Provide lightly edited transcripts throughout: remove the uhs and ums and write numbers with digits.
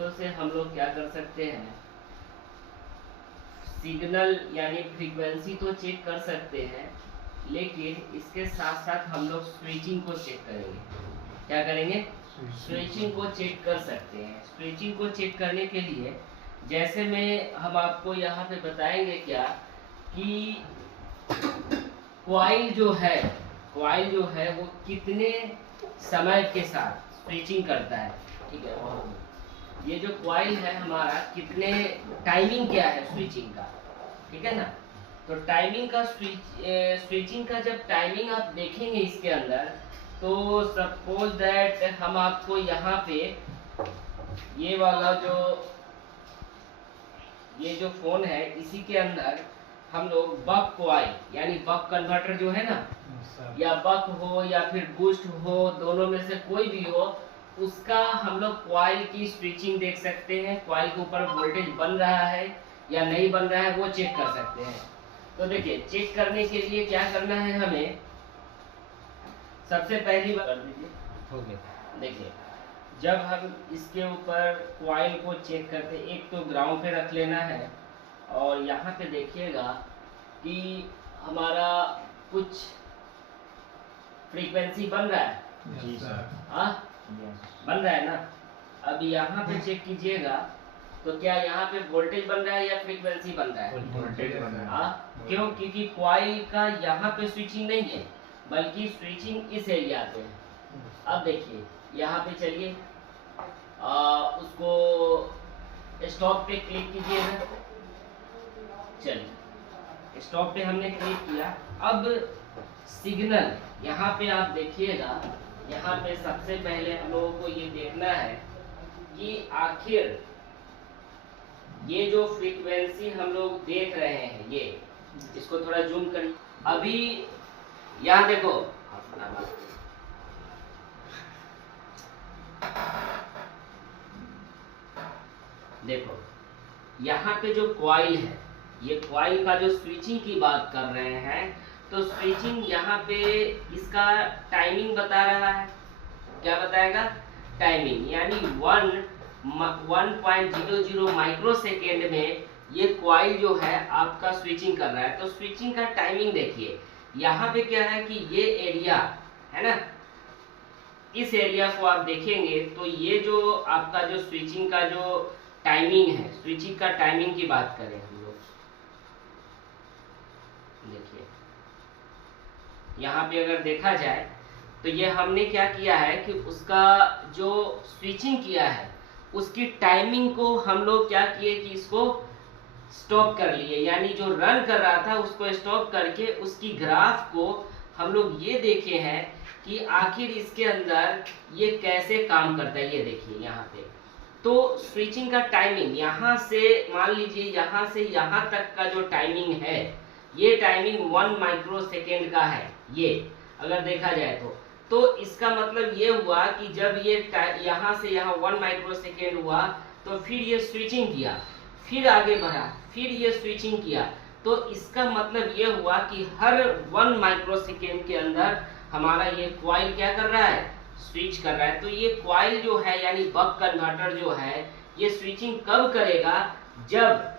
सोर्सों से हम लोग क्या कर सकते हैं, सिग्नल यानी फ्रीक्वेंसी तो चेक कर सकते हैं, लेकिन इसके साथ साथ हम लोग स्विचिंग को चेक करेंगे। क्या करेंगे? स्विचिंग को चेक कर सकते हैं। स्विचिंग को चेक करने के लिए जैसे में हम आपको यहाँ पे बताएंगे क्या कि कॉइल जो है वो कितने समय के साथ स्विचिंग करता है। ठीक है, और ये जो कॉइल है हमारा कितने टाइमिंग क्या है स्विचिंग का, ठीक है ना। तो टाइमिंग का स्विचिंग का जब टाइमिंग आप देखेंगे इसके अंदर, तो सपोज दैट हम आपको यहाँ पे ये वाला ये जो फोन है इसी के अंदर हम लोग बक कॉइल यानी बक कन्वर्टर जो है ना, या बक हो या फिर बूस्ट हो, दोनों में से कोई भी हो, उसका हम लोग कॉइल की स्विचिंग देख सकते हैं। कॉइल के ऊपर वोल्टेज बन रहा है या नहीं बन रहा है वो चेक कर सकते हैं। तो देखिए, चेक करने के लिए क्या करना है हमें, सबसे पहली बात कर दीजिए, हो गया। देखिए, जब हम इसके ऊपर कॉइल को चेक करते, एक तो ग्राउंड पे रख लेना है, और यहाँ पे देखिएगा कि हमारा कुछ फ्रीक्वेंसी बन रहा है। जी सर। हाँ, बन रहा है ना। अब यहाँ पे चेक कीजिएगा तो क्या यहाँ पे वोल्टेज बन रहा है या फ्रीक्वेंसी बन रहा है? वोल्टेज बन रहा है। हाँ, क्यों? क्योंकि कॉइल का यहाँ पे स्विचिंग नहीं है, बल्कि स्विचिंग इस एरिया पे है। अब देखिए, यहाँ पे चलिए, उसको स्टॉप पे क्लिक कीजिएगा। चलिए, स्टॉप पे हमने क्लिक किया। अब सिग्नल यहाँ पे आप देखिएगा, यहाँ पे सबसे पहले हम लोगों को ये देखना है कि आखिर ये जो फ्रीक्वेंसी हम लोग देख रहे हैं, ये इसको थोड़ा जूम करिए। अभी यहाँ देखो, देखो यहाँ पे जो कॉइल है, ये कॉइल का जो स्विचिंग की बात कर रहे हैं, तो स्विचिंग यहाँ पे इसका टाइमिंग बता रहा है। क्या बताएगा? टाइमिंग, यानी 1.00 माइक्रो सेकेंड में ये कॉइल जो है आपका स्विचिंग कर रहा है। तो स्विचिंग का टाइमिंग देखिए, यहाँ पे क्या है कि ये एरिया है ना, इस एरिया को आप देखेंगे तो ये जो आपका जो स्विचिंग का जो टाइमिंग है, स्विचिंग का टाइमिंग की बात करें हम लोग, देखिए यहाँ पे अगर देखा जाए तो ये हमने क्या किया है कि उसका जो स्विचिंग किया है उसकी टाइमिंग को हम लोग क्या किए कि इसको स्टॉप कर लिए, यानी जो रन कर रहा था उसको स्टॉप करके उसकी ग्राफ को हम लोग ये देखे हैं कि आखिर इसके अंदर ये कैसे काम करता है। ये देखिए यहाँ पे, तो स्विचिंग का टाइमिंग यहाँ से मान लीजिए, यहाँ से यहाँ तक का जो टाइमिंग है, ये टाइमिंग 1 माइक्रो सेकेंड का है। ये अगर देखा जाए तो इसका मतलब ये हुआ कि जब ये यहाँ से यहाँ 1 माइक्रो सेकेंड हुआ, तो फिर ये स्विचिंग किया, फिर आगे बढ़ा, फिर ये स्विचिंग किया, तो इसका मतलब ये हुआ कि हर 1 माइक्रो सेकेंड के अंदर हमारा ये कॉइल क्या कर रहा है? स्विच कर रहा है। तो ये कॉइल जो है यानी बक कन्वर्टर जो है, ये स्विचिंग कब करेगा? जब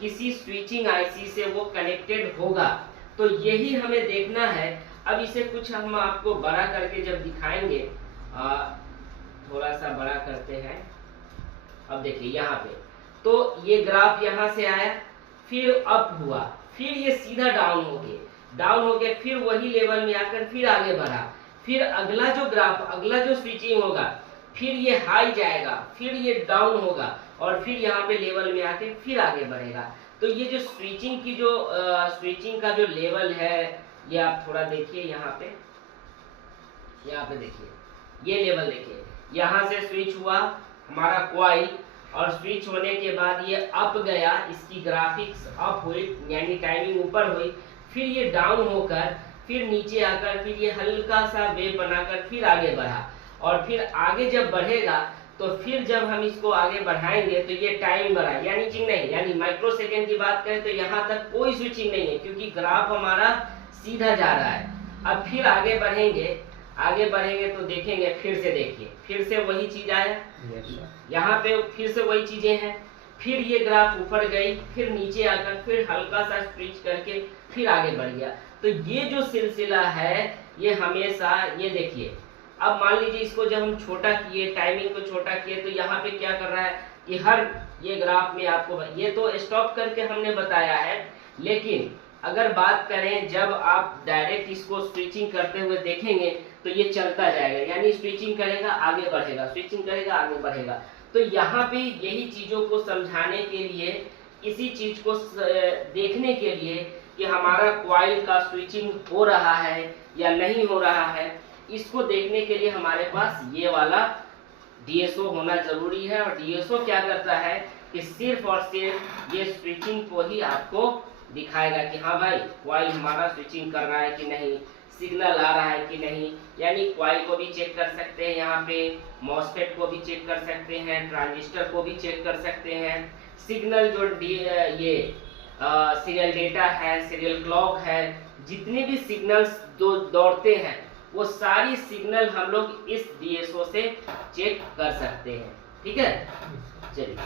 किसी स्विचिंग आईसी से वो कनेक्टेड होगा। तो यही हमें देखना है। अब इसे कुछ हम आपको बड़ा करके जब दिखाएंगे, थोड़ा सा बड़ा करते हैं। अब देखिए यहाँ पे, तो ये ग्राफ यहाँ से आया, फिर अप हुआ, फिर ये सीधा डाउन हो गया, फिर वही लेवल में आकर फिर आगे बढ़ा, फिर अगला जो ग्राफ, अगला जो स्विचिंग होगा, फिर ये हाई जाएगा, फिर ये डाउन होगा, और फिर यहाँ पे लेवल में आके फिर आगे बढ़ेगा। तो ये जो स्विचिंग का जो लेवल है, ये आप थोड़ा देखिए यहाँ पे देखिए, ये लेवल देखिए, यहाँ से स्विच हुआ हमारा कॉइल, और स्विच होने के बाद ये अप गया, इसकी ग्राफिक्स अप हुई यानी टाइमिंग ऊपर हुई, फिर ये डाउन होकर फिर नीचे आकर फिर ये हल्का सा वेव बनाकर फिर आगे बढ़ा, और फिर आगे जब बढ़ेगा तो फिर जब हम इसको आगे बढ़ाएंगे तो ये टाइम बढ़ा, यानी कि नहीं, यानी माइक्रो सेकेंड की बात करें तो यहाँ तक कोई स्विचिंग नहीं है, क्योंकि ग्राफ हमारा सीधा जा रहा है। अब फिर आगे बढ़ेंगे, आगे बढ़ेंगे तो देखेंगे, फिर से देखिए, फिर से वही चीज आया, यहाँ पे फिर से वही चीजें हैं, फिर ये ग्राफ ऊपर गई, फिर नीचे आकर फिर हल्का सा स्विच करके फिर आगे बढ़ गया। तो ये जो सिलसिला है ये हमेशा, ये देखिए, अब मान लीजिए इसको जब हम छोटा किए, टाइमिंग को छोटा किए, तो यहाँ पे क्या कर रहा है कि हर ये ग्राफ में आपको, ये तो स्टॉप करके हमने बताया है, लेकिन अगर बात करें जब आप डायरेक्ट इसको स्विचिंग करते हुए देखेंगे तो ये चलता जाएगा, यानी स्विचिंग करेगा आगे बढ़ेगा, स्विचिंग करेगा आगे बढ़ेगा। तो यहाँ पे यही चीजों को समझाने के लिए, इसी चीज को देखने के लिए कि हमारा कॉइल का स्विचिंग हो रहा है या नहीं हो रहा है, इसको देखने के लिए हमारे पास ये वाला डीएसओ होना जरूरी है। और डीएसओ क्या करता है कि सिर्फ और सिर्फ ये स्विचिंग को ही आपको दिखाएगा कि हाँ भाई कॉइल हमारा स्विचिंग कर रहा है कि नहीं, सिग्नल आ रहा है कि नहीं। यानी कॉइल को भी चेक कर सकते हैं, यहाँ पे मॉसफेट को भी चेक कर सकते हैं, ट्रांजिस्टर को भी चेक कर सकते हैं, सिग्नल जो ये सीरियल डेटा है, सीरियल क्लॉक है, जितने भी सिग्नल्स दौड़ते हैं वो सारी सिग्नल हम लोग इस डीएसओ से चेक कर सकते हैं। ठीक है, चलिए।